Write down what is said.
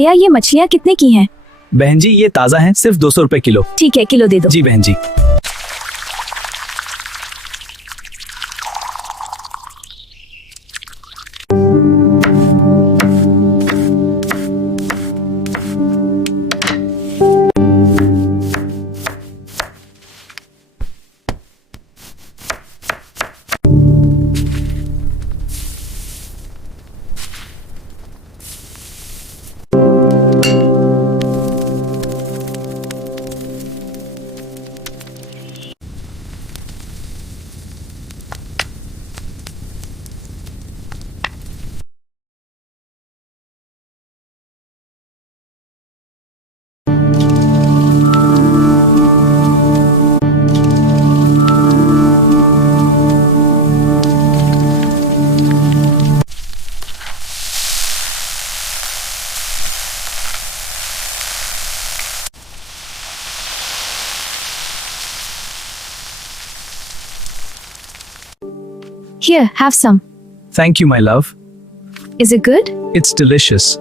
भैया ये मछलियाँ कितने की हैं? बहन जी ये ताज़ा हैं, सिर्फ 200 रुपए किलो। ठीक है, किलो दे दो। जी बहन जी। Here, have some. Thank you my love. Is it good? It's delicious.